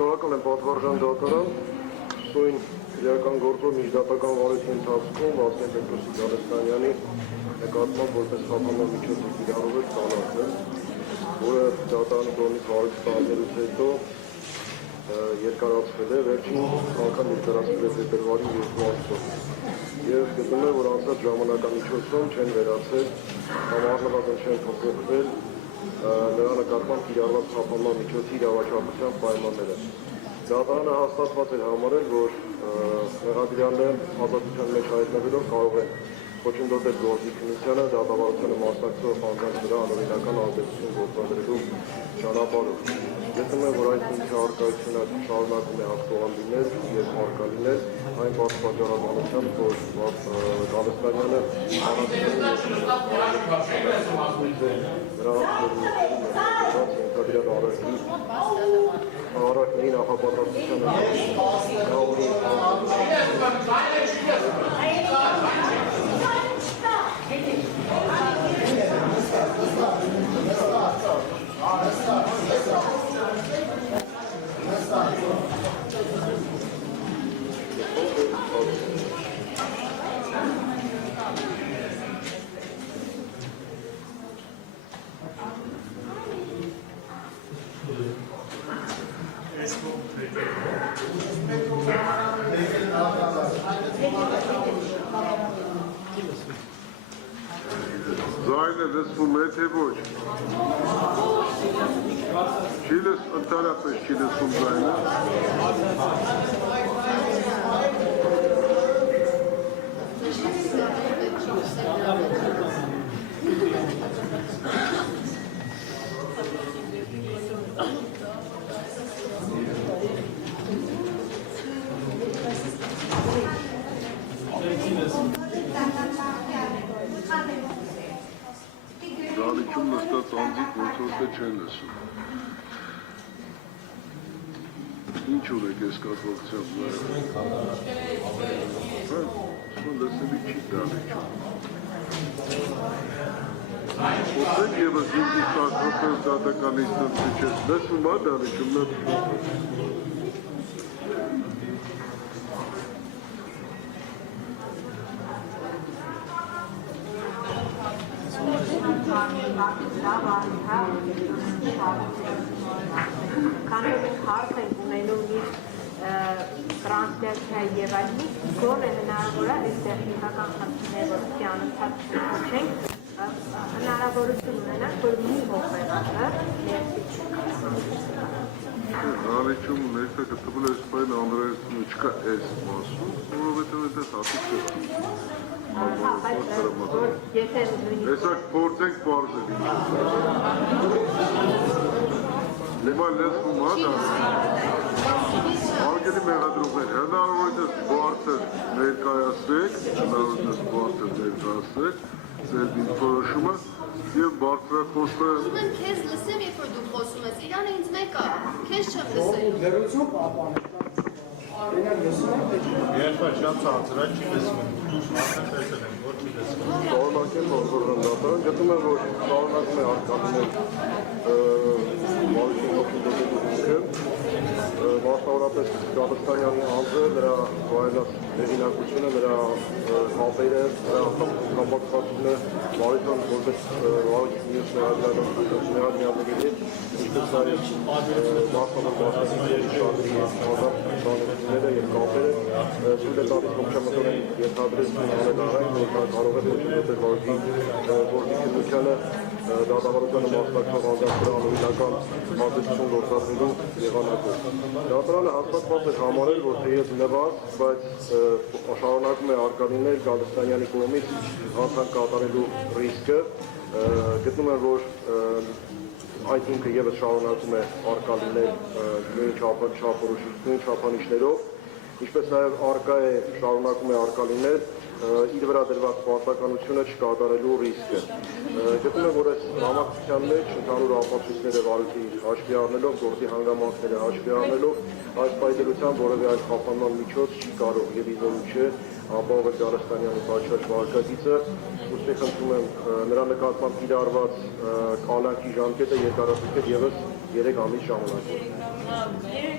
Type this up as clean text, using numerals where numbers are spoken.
Շնորհակալ եմ պատվարժան դատարան, սույն քրեական գործով միջդատական վարույթի ընթացքում Վասգեն Պետրոսի Գալստանյանի նկատմամբ որպես խափանման միջոցով կիրառվել կանացել, որը դատարանի կողմից վարույթ ստանալուց հետո երկարացվել է, վերջին անգամ երկարացվել է փետրվարի 2-ով եւ գտնում եմ, որ անցած ժամանակամիջոցում չեն վերացել կամ առնվազն չեն փոփոխվել նրա նկատմամբ կիրառված խափանման միջոցի իրավաչափության պայմանները։ Դատարանը հաստատված էր համարել, որ մեղադրյալը ազատության մեջ հայտնվելով կարող է ոչնչացնել գործի քննությանը դատավարությանը մասնակցող անձանց վրա անօրինական ազդեցություն գործադրելու ճանապարհով։ Գտնում եմ, որ այդ ինքը առկայությունը շարունակում է ակտուալ լինել եւ արկա լինել այն պատճառաբանությամբ, որ Գալստանյանը Արարքների նախապատրաստությանը Զայնը լսվում է, թե ոչ։ Ընդհանրապես չի լսվում զայնը։ Դալիճում նստած անձիկ ոնց է չեն լսում։ Ինչ ունեք ես կապակցությամբ։ Լսելի չի դալիճում։ Ոսեք եվս ինձի սակրոպել դատականից նմսի չես։ Լսվում է դալիճում Կանոնի հարց ենք ունենում իր տրանսլյացիա եւ այլնի, գոնե հնարավոր է այս տեխնիկական խնդիրները, որ անընդհատ չենք, հնարավորություն ունենանք, որ մի օպերատը ներսից Դալիճում ներկա գտվել է այս պայն անհրաժեշտությունը չկա այս մասում, որովհետև այդպես հատուկ չէ։ Տեսակ փորձենք պարզել ինչ։ Հիմա լսվում է դա։ Արգելի մեղադրողներ, հնարավորինս բարձր ներկայացրեք, ձեր դիրքորոշումը եւ բարձրախոսը։ Ուզում եմ քեզ լսեմ, երբ որ դու խոսում ես, Իրանը ինձ մեկ է, քեզ չեմ լսել։ Լրություն պահպանել։ Երբ շատ ցածր է, չի լսվում։ Արդեն տեսել եմ, որ չի լսվում։ Շարունակել որ դատարան գտնում եմ, որ շարունակում է արտադրել մարզի օգտագործումը մասնավորապես Գալստանյանի անձը, նրա վայելած հեղինակությունը, նրա կապերը, նրա կապակցությունը վարույթան որպես վարույթ մյուս մեղադրյալների հետ, ինչպես նաև մասնավորապես շարժի բանությունները և կապերը ցույց է տալիս ողջամտորեն ենթադրեցին անելարային, որ կարող է ոչնչացնել վարույթի գործի քննությանը դատավարությանը մասնակցող անձանց վրա անօրինական ազդեցություն գործադրելու եղանակով։ Դատարանը հաստատված էր համարել, որ թեև նվազ, բայց շարունակում է արկա լինել Գալստանյանի կողմից հանցանք կատարելու ռիսկը, գտնում եմ, որ այդ ինքը ևս շարունակում է արկա լինել նույն չափանիշներով, ինչպես նաև արկա է շարունակում է արկա լինել իր վրա դրված պարտականությունը չկատարելու ռիսկը։ Գտնում եմ, որ այս համակցության մեջ ընդհանուր ապացույցները վարույթի հաշվի առնելով, գործի հանգամանքները հաշվի առնելով, այս պայմանությամբ որևէ այլ խափանման միջոց չի կարող եւ իզոլու չէ ապահովել Գալստանյանի պատշաճ վարկածիցը, ուստի խնդրում եմ նրա նկատմամբ կիրառված կալանքի ժամկետը երկարատև ևս 3 ամիս ժամանակով։